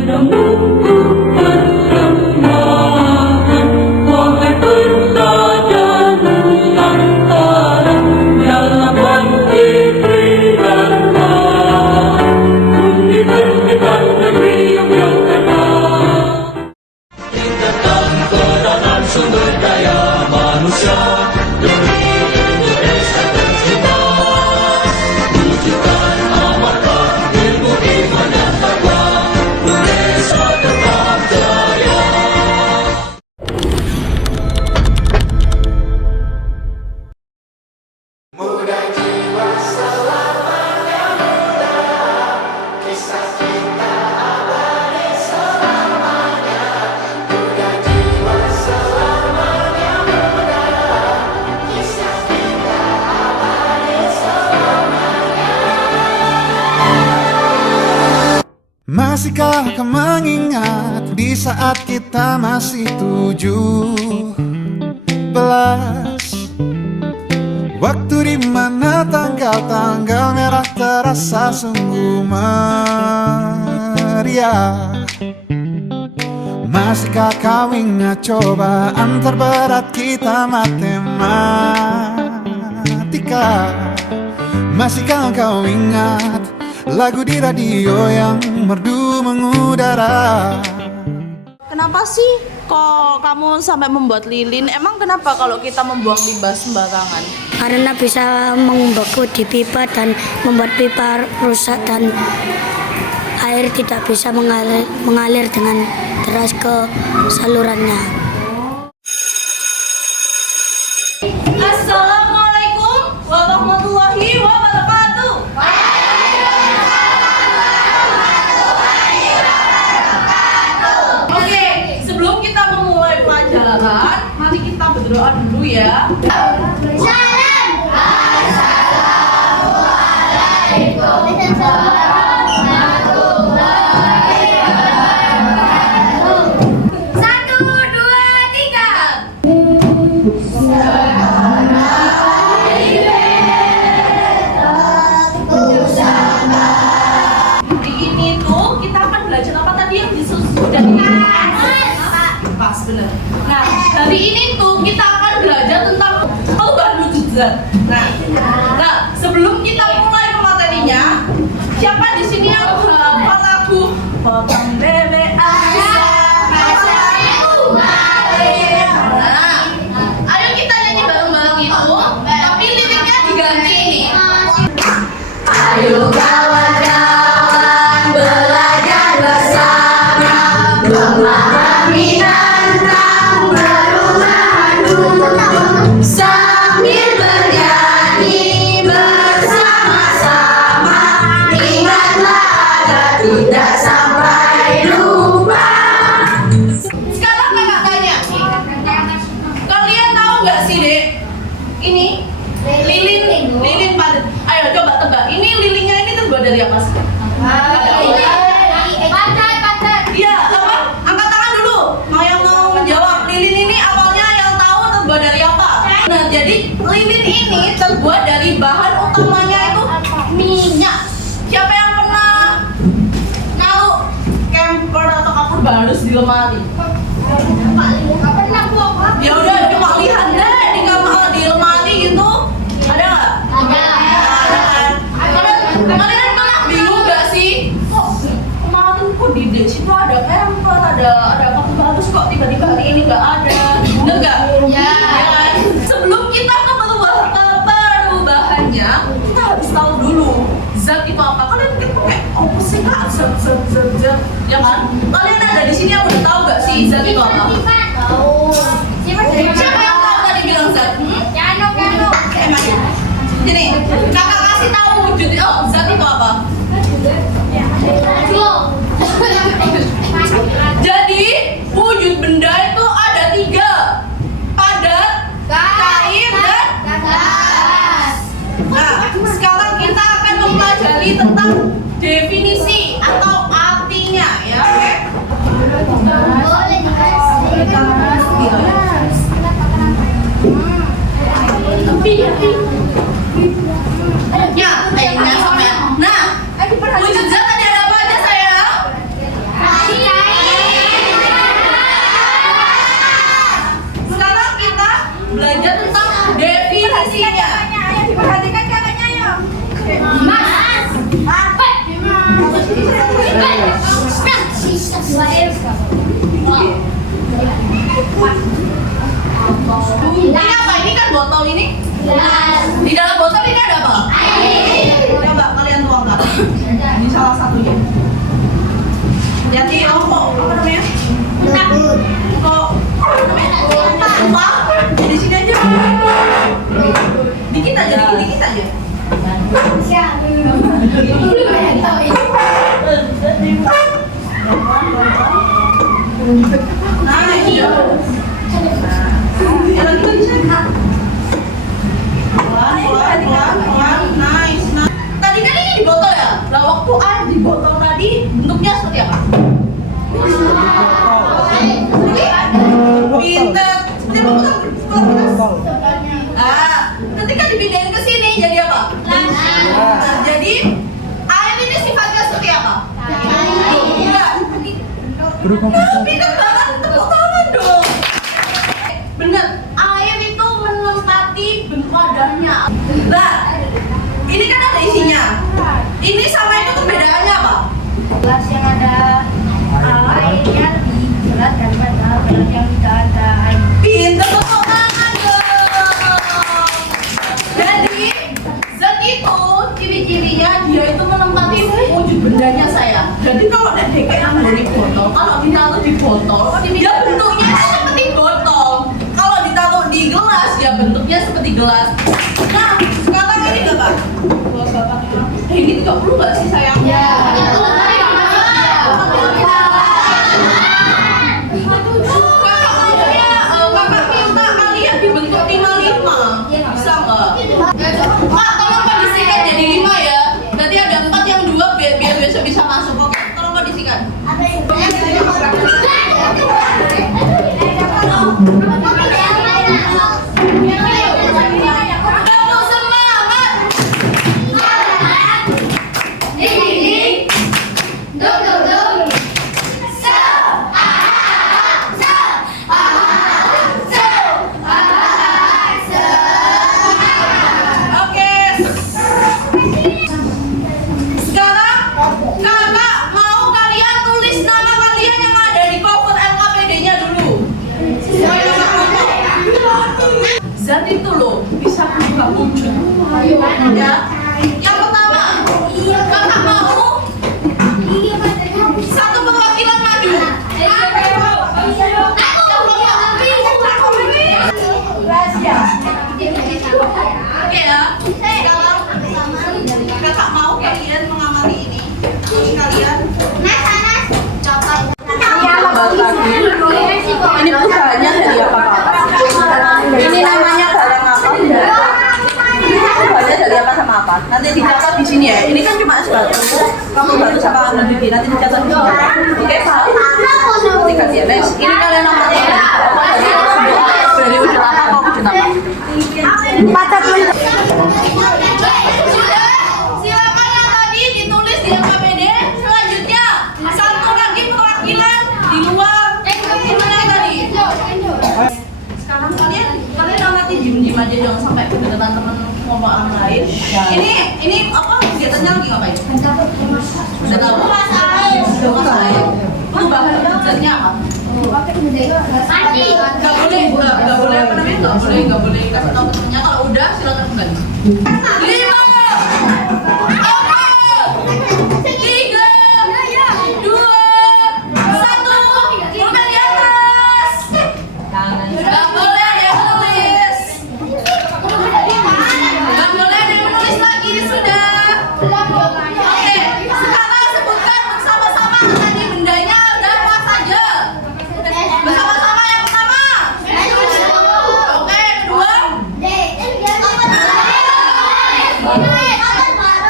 padamu ku persembahkan, wahai bangsa dan nusantara, jalan Fitri Dharma, Universitas Negeri Yogyakarta. Tingkatkan peranan sumber daya manusia demi Indonesia tercinta. Wujudkan amanah ilmu iman dan takwa, Indonesia tetap jaya. Muda jiwa selamanya muda, kisah cinta abadi selamanya. Muda jiwa selamanya muda, kisah cinta abadi selamanya. Masihkah kau mengingat di saat kita masih 17? Waktu di mana tanggal-tanggal merah terasa sungguh meriah. Masihkah kau ingat cobaan terberat kita matematika? Masihkah kau ingat lagu di radio yang merdu mengudara? Kenapa sih kok kamu sampai membuat lilin? Emang kenapa kalau kita membuang limbah sembarangan? Karena bisa membeku di pipa dan membuat pipa rusak dan air tidak bisa mengalir dengan deras ke salurannya. Assalamualaikum warahmatullahi wabarakatuh. Oke, sebelum kita memulai pelajaran, mari kita berdoa dulu ya. Di ini tuh kita akan belajar apa tadi yang sudah pas bener. Nah, hari ini tuh kita akan belajar tentang perubahan wujud zat. Nah, sebelum kita mulai ke materinya, siapa di sini yang hafal lagu Potong Bebek Aisyah? Nah, ayo kita nyanyi bareng-bareng itu, tapi liriknya diganti nih. Ayo kawan-kawan belajar bersama, memahami tentang perubahan wujud sambil bernyanyi bersama-sama. Ingatlah agar tidak sampai lupa. Sekarang kakak tanya, kalian tahu nggak sih dek? Ini lilin padat. Ayo coba tebak. Ini lilinnya ini terbuat dari apa sih? Iya, apa? Angkat tangan dulu. Yang mau menjawab, lilin ini awalnya yang tahu terbuat dari apa? Nah, jadi lilin ini terbuat dari bahan utamanya itu minyak. Siapa yang pernah naruh camper atau kapur barus di lemari? Ya udah, cuma lihat deh di kamar di lemari gitu. Ada nggak? Ada kan? Kalian pernah bingung nggak sih? Kok kemarin kok di situ ada camper, ada kapur barus, kok tiba-tiba hari ini nggak ada? Bener nggak? Ya kan? Sebelum kita ke perubahannya, kita harus tahu dulu zat itu apa. Kalian mungkin pakai apa sih kak? Zat, ya kan? Kalian ada di sini yang udah tahu nggak sih zat itu apa? Siapa yang tahu tadi bilang zat? Jadi kakak kasih tahu wujud zat itu apa? Jadi wujud benda itu ada 3: padat, cair, dan gas. Nah, sekarang kita akan mempelajari tentang definisi atau artinya ya. Ya, nah, wujud zat tadi ada apa aja sayang? Ini apa? Ini kan botol ini? Di dalam botol ini ada apa? Coba kalian tuangkan. Ini salah satunya. Jadi kok apa namanya? Kok apa namanya? Apa? Di sini aja. Dikit aja, dikit aja. Nah, iya. Lagi bisa. Pelan. Nice. Tadi kan ini di botol ya? Lah waktu air di botol tadi bentuknya seperti apa? Pinter. Seperti botol. Ketika dipindahin ke sini jadi apa? Jadi air ini sifatnya seperti apa? Enggak. Pinter banget, tepuk tangan dong. Bener, air itu menempati bentuk wadahnya. Nah, ini kan ada isinya. Ini sama itu perbedaannya apa? Gelas yang ada airnya lebih berat daripada gelas yang tidak ada air. Pinter, tepuk tangan dong. Jadi, zat itu ciri-cirinya dia itu menempati wujud bendanya saya. Jadi kalau ada kayak di botol, kalau ditaruh di botol, dia bentuknya seperti botol. Kalau ditaruh di gelas, ya bentuknya seperti gelas. Nah, sekarang ini enggak Pak? Ini 30 nggak sih sayang? Ya. Kakak minta kalian dibentuk 55. Bisa nggak? Pak, tolong kondisikan jadi 5 ya. Berarti ada 4 yang 2 biar besok bisa masuk. Oke, tolong kondisikan. Kamu semangat. Oke. Sekarang kakak mau kalian tulis nama kalian yang ada di cover LKPD-nya dulu. Sesuai nama kakak. Zat itu loh bisa berubah wujud. Ya. Yang pertama, kakak mau satu perwakilan maju. Oke ya. Sekarang kakak mau kalian mengamati ini. Terus kalian catat. Ini perusahaannya dari apa Pak? Ini namanya barang apa? Perusahaannya dari apa sama apa? Nanti dicatat di sini ya. Ini kan cuma es batu. Kamu baru sama Anda Didi. Nanti dicatat di sini. Oke Pak? Dikasih ya. Next. Ini kalian namanya dari wujud apa ke wujud apa? Sudah, silakan yang tadi ditulis di LKPD. Selanjutnya, satu lagi perwakilan di luar. Gimana tadi? Sekarang kalian amati diem aja, jangan sampai kedengeran teman ngomong orang lain. Ini apa? Kegiatannya lagi ngapain? Udah tahu? Mas air. Perubahan wujudnya apa? Nggak boleh apa namanya? Nggak boleh kasih tahu temennya. Kalau udah silakan kembali. 5, 4, 3, 2, 1. Mulai di atas. Nggak boleh ada yang menulis. Nggak boleh ada yang menulis lagi. Sudah. Oke. Sekarang sebutkan bersama-sama tadi bendanya ada apa saja. Bersama-sama yang pertama. Oke, kedua.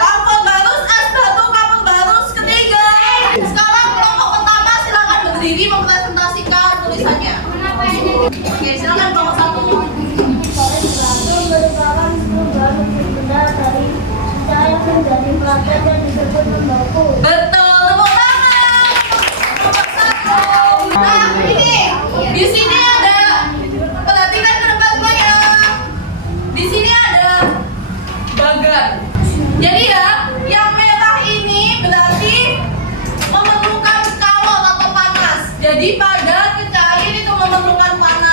Kapur barus, es batu, kapur barus. Ketiga. Sekarang kelompok pertama silakan berdiri mempresentasikan tulisannya. Oke, silakan kelompok 1. Merupakan baru benar dari saya menjadi pelajar dan disebut membaku. Betul, tepuk tangan. Nomor 1. Nah, ini di sini ada, perhatikan ke depan semuanya. Di sini ada bagan. Jadi ya, yang merah ini berarti memerlukan kalor atau panas. Jadi pada cair itu memerlukan panas.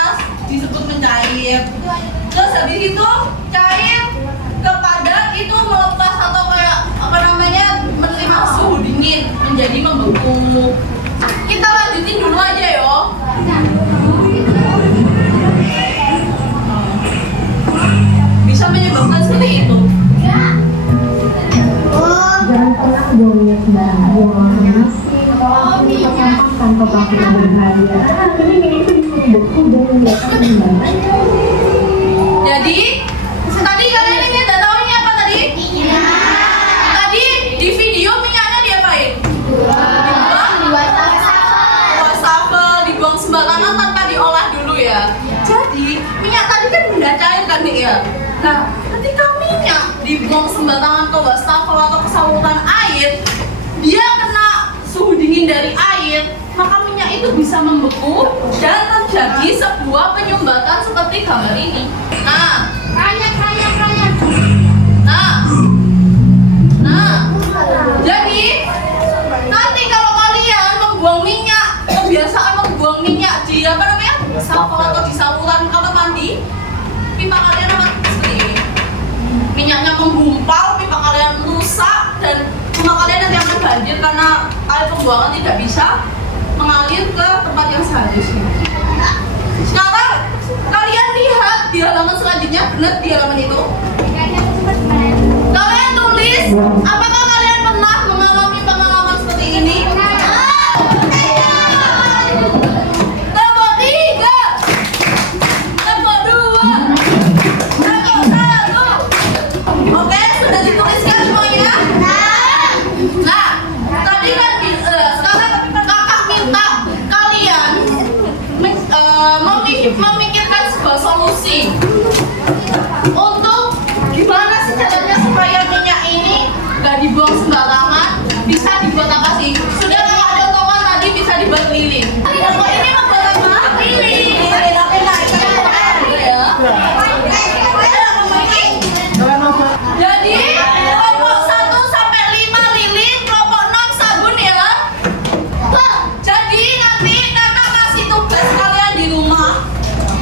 habis itu cair ke padat itu melepas atau kayak apa namanya menerima suhu dingin menjadi membeku. Kita lanjutin dulu aja yo. Bisa menyebabkan seperti itu. Jangan pernah buang minyak sembarangan, buang nasi atau sampah tanpa plastik yang berbahaya. Ini minyak itu bisa membeku dan membiarkan kembali. Jadi tadi kalian ini udah tahu ini apa tadi? Tadi di video minyaknya diapain? Wastafel, dibuang sembarangan tanpa diolah dulu ya. Jadi minyak tadi kan benda cair kan nih ya. Nah, ketika minyak dibuang sembarangan ke wastafel atau ke saluran air, dia kena suhu dingin dari air, maka minyak itu bisa membeku dan terjadi sebuah penyumbatan seperti gambar ini. Nah, jadi nanti kalau kalian membuang minyak, kebiasaan membuang minyak di apa namanya, wastafel atau di saluran kamar mandi, pipa kalian akan seperti ini. Minyaknya menggumpal, pipa kalian rusak dan rumah kalian nanti akan banjir karena air pembuangan tidak bisa mengalir ke tempat yang seharusnya. Sekarang kalian lihat di halaman selanjutnya, benar di halaman itu. Kalian tulis, apakah kalian pernah mengalami pengalaman seperti ini? Tepuk 3, tepuk 2, tepuk 1. Oke, sudah dituliskan semuanya? Nah, tadi kan sekarang kakak minta kalian memikirkan sebuah solusi untuk gimana sih caranya supaya minyak ini gak dibuang sembarangan, bisa dibuat apa sih? Sudah kakak contohkan tadi bisa dibuat lilin. Kalau ini membuat apa? Lilin. Jadi kelompok 1 sampai 5 lilin, kelompok 6 sabun ya. Jadi nanti kakak kasih tugas kalian di rumah.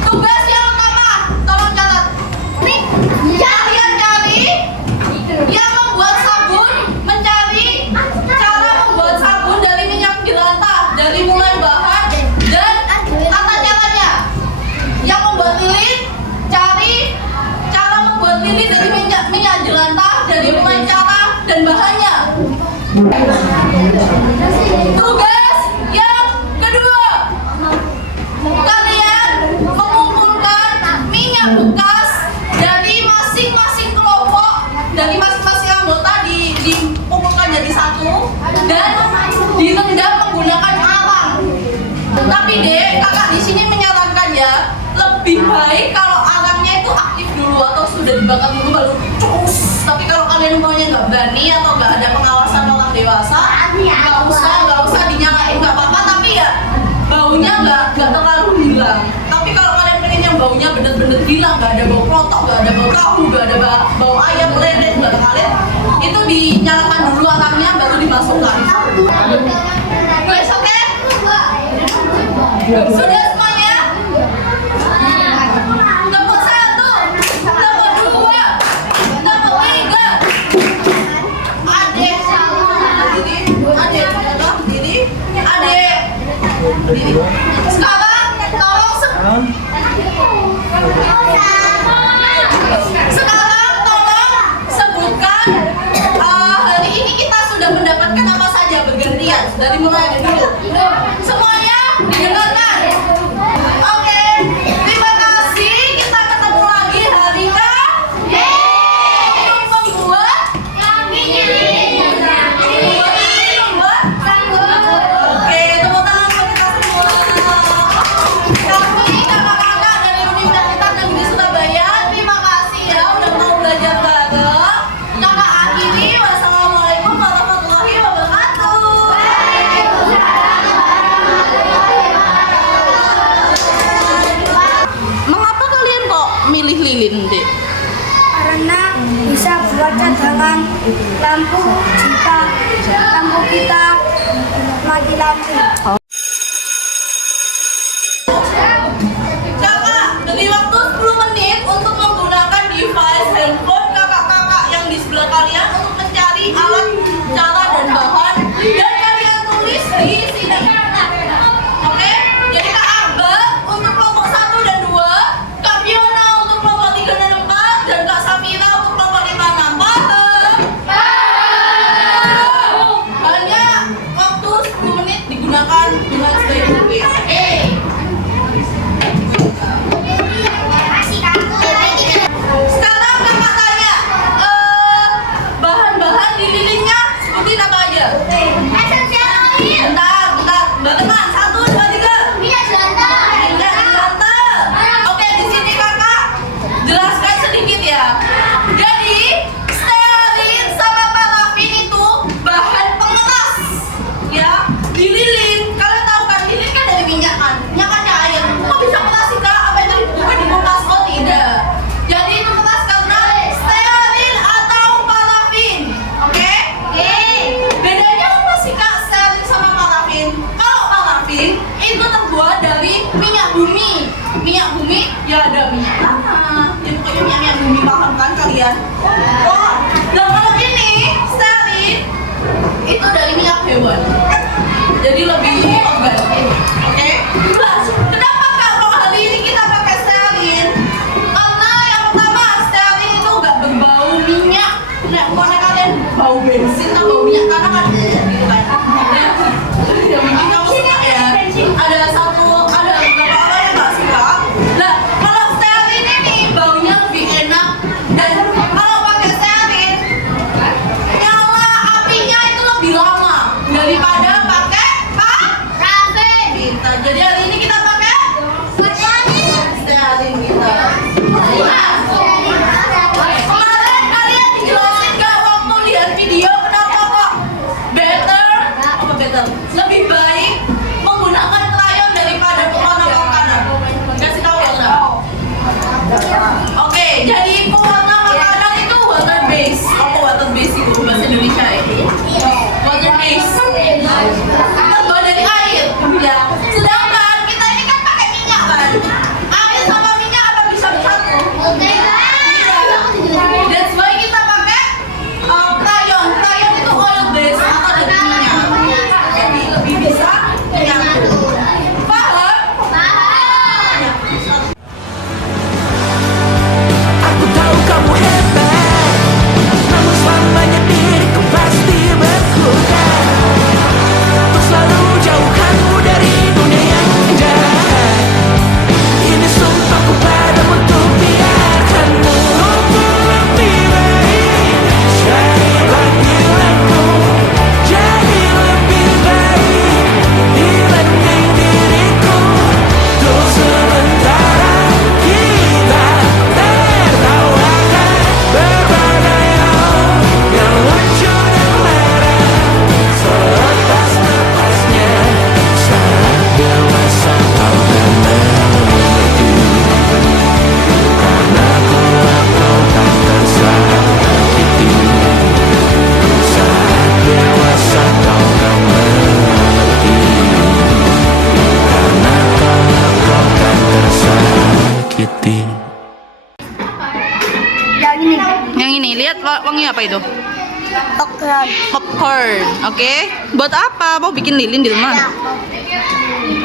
Tugas yang pertama, tolong catat. Nih, kalian cari yang membuat sabun, mencari cara membuat sabun dari minyak jelantah, dari mulai bahan dan tata caranya. Yang membuat lilin, cari cara membuat lilin dari minyak jelantah, dari mulai cara dan bahannya. Tugas yang kedua, kalian mengumpulkan minyak bekas dari masing-masing kelompok, dari masing-masing anggota dikumpulkan jadi satu dan direndam menggunakan arang. Tapi dek, kakak di sini menyarankan ya, lebih baik kalau arangnya itu aktif dulu atau sudah dibakar dulu baru cus. Tapi kalau kalian maunya nggak berani atau nggak ada pengawasan orang dewasa, nggak usah dinyalain, nggak apa-apa. Tapi ya baunya nggak terlalu hilang. Tapi kalau kalian pengen yang baunya bener-bener hilang, nggak ada bau klotok, nggak ada bau tahu, nggak ada bau ayam lele, nggak ada kalian, itu dinyalakan dulu arangnya baru dimasukkan. Guys, oke? Sudah semuanya? Tepuk 1, tepuk 2, tepuk 3. Adek, sekarang tolong sebutkan hari ini kita sudah mendapatkan apa saja bergantian dari mulai dulu. Semuanya didengarkan. Oke, terima kasih. Kita ketemu lagi hari untuk membuat Oke, tepuk tangan buat kita semua. Kami kakak-kakak dari Universitas Negeri Surabaya, terima kasih ya udah mau belajar bareng. Kakak akhiri, wassalamualaikum warahmatullahi wabarakatuh. Mengapa kalian kok milih lilin, Dek? Karena bisa buat cadangan lampu jika lampu kita mati-lampu. Kakak, beri waktu 10 menit untuk menggunakan sini. Oke, jadi Kak Akbar untuk kelompok 1 dan 2, Kak Fiona untuk kelompok 3 dan 4, dan Kak Safira untuk kelompok 5 dan 6. Paham? Hanya waktu 10 menit digunakan dengan sebaik mungkin. Sekarang kakak tanya, bahan-bahan di lilinnya sebutin apa aja? Bentar, Mbak teman, 1, 2, 3. Minyak jelantah. Oke, di sini kakak jelaskan sedikit ya. Jadi, stearin sama parafin itu bahan pengeras. Ya, di lilin, kalian tahu kan, lilin kan dari minyak kan? Minyak kan air. Kok bisa keras sih kak? Apa itu bukan dibungkus? Oh tidak. Jadi itu keras karena stearin atau parafin. Oke? Bedanya apa sih kak stearin sama parafin? Kalau parafin itu terbuat dari minyak bumi. Minyak bumi ya ada minyak tanah. Jadi pokoknya minyak bumi, paham kan kalian? Oh, dan kalau ini stearin itu dari minyak hewan. Jadi lebih organik. Oke? Plus, kenapa kak kalau hari ini kita pakai stearin? Karena yang pertama stearin itu nggak berbau minyak. Nah, bukannya kalian bau bensin atau bau minyak tanah kan? Gitu kan? Ya mungkin kamu suka ya. Ada beberapa orang yang nggak suka. Nah, kalau stearin ini baunya lebih enak. Dan kalau pakai stearin, nyala apinya itu lebih lama daripada pakai parafin. Jadi hari ini kita pakai stearin kita. Kemarin kalian dijelasin gak waktu lihat video kenapa kok lebih baik menggunakan krayon daripada warna makanan? Kasih tahu warna. Oke, jadi warna makanan itu water base. Apa water base itu bahasa Indonesia ini? Water base. Terbuat dari air. Ya. Sedangkan kita ini kan pakai minyak kan? Air sama minyak apa bisa bersatu? That's why kita pakai krayon. Krayon itu oil base atau dari minyak. Jadi lebih bisa menyatu. Paham? Aku tahu kamu hebat, namun selamanya diriku pasti berkutat. Untuk selalu jauhkanmu dari dunia yang jahat. Ini sumpahku padamu untuk biarkanmu lebih baik. Jadilah diriku, jadi lebih baik dibanding diriku. Untuk sementara kita tertawakan berbagai hal yang lucu dan marah. Selepas-lepasnya saat dewasa kau akan mengerti. Karena kelak kau tak tersakiti. Saat dewasa kau akan mengerti. Karena kelak kau tak tersakiti. Yang ini, lihat wangi apa itu? Popcorn. Oke. Buat apa? Mau bikin lilin di rumah?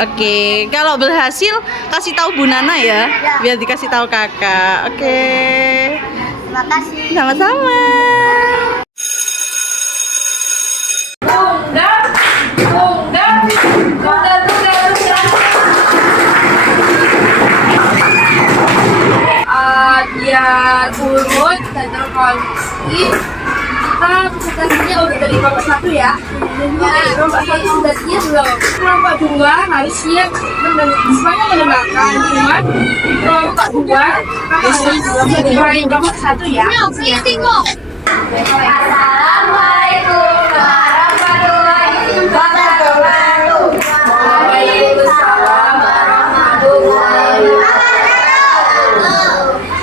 Oke. Kalau berhasil kasih tahu Bu Nana ya, biar dikasih tahu kakak. Oke. Terima kasih. Sama-sama. Dia urut dan terkoneksi. Kita presentasinya udah dari kelompok 1 ya. Kelompok 1 sudah siap belum? Kelompok 2 harus siap semuanya mendengarkan. Cuman kelompok 2 dari kelompok 1 ya. Assalamualaikum warahmatullahi wabarakatuh. Waalaikumsalam warahmatullahi wabarakatuh.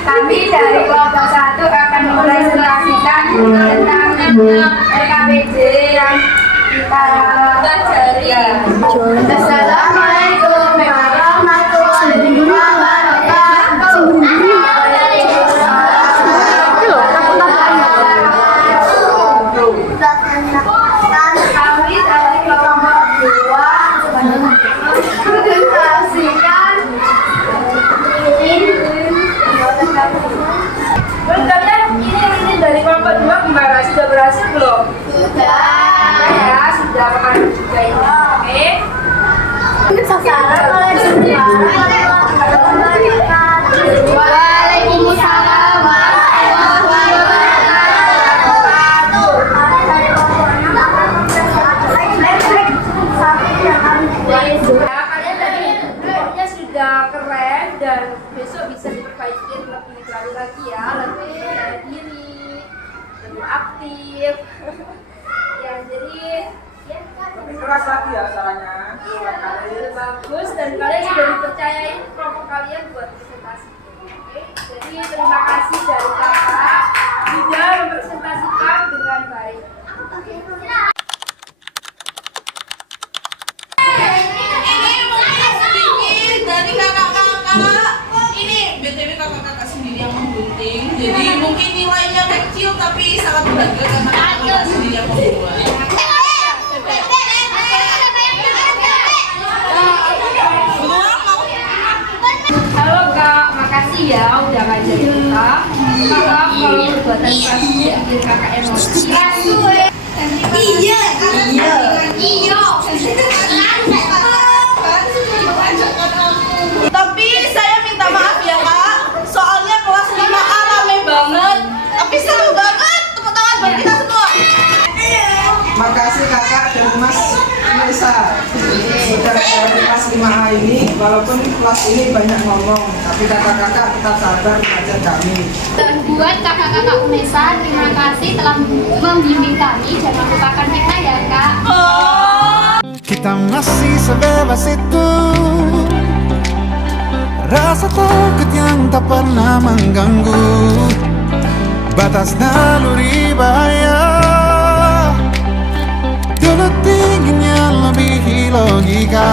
Kami dari kelompok 1 akan mempresentasikan tentang LKPD yang kita pelajari. Assalamualaikum warahmatullahi wabarakatuh. Kami dari kelompok 2 Ya, kalian tadi pokoknya sudah keren dan besok bisa diperbaiki lebih baru lagi ya, lebih percaya diri, lebih aktif. Ya, jadi ya Lebih keras lagi ya caranya. bagus dan kalian sudah dipercayain kelompok kalian buat presentasi. Oke, jadi terima kasih dari kakak sudah mempresentasikan dengan baik. Ini mungkin sedikit dari kakak-kakak. Ini BTW kakak-kakak sendiri yang menggunting. Jadi mungkin nilainya kecil tapi sangat berharga karena kakak sendiri yang membuat. Halo kak, makasih ya udah ngajarin kita. Maaf kalau perbuatan keras bikin kakak emosi. Tapi saya minta maaf ya kak. Soalnya kelas 5A rame banget. Tapi seru banget. Tepuk tangan buat kita semua. Makasih kakak dan Mas Nesa sudah dari kelas 5A ini. Walaupun kelas ini banyak ngomong, tapi kakak-kakak tetap sabar mengajar kami. Dan buat kakak-kakak UNESA, terima kasih telah membimbing kami. Jangan lupakan kita ya kak. Kita masih sebebas itu. Rasa takut yang tak pernah mengganggu. Batas naluri bahaya. Dulu tingginya lebih logika.